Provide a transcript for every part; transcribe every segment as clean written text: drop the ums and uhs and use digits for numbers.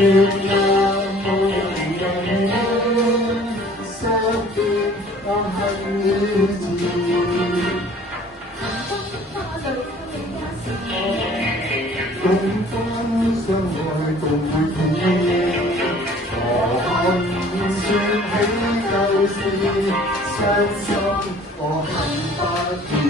月亮無人影，相見我恨了字。共分相愛共會見，何恨說起舊事，傷心我恨不已。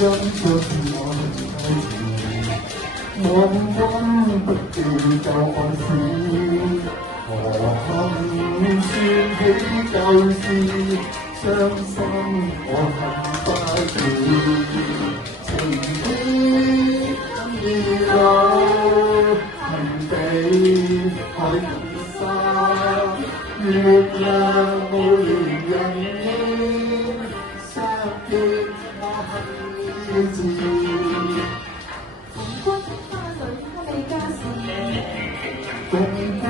將將我愛意，悶悶不記舊往事，何恨說起舊事，傷心我恨不已。情牽意老，恨比海更深，月亮無緣人影，相見我恨了字。紅軍花裏給你加時，共君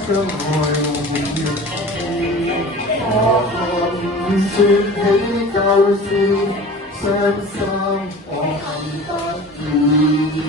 相愛無怨氣，何恨說起舊事，傷心我恨不已。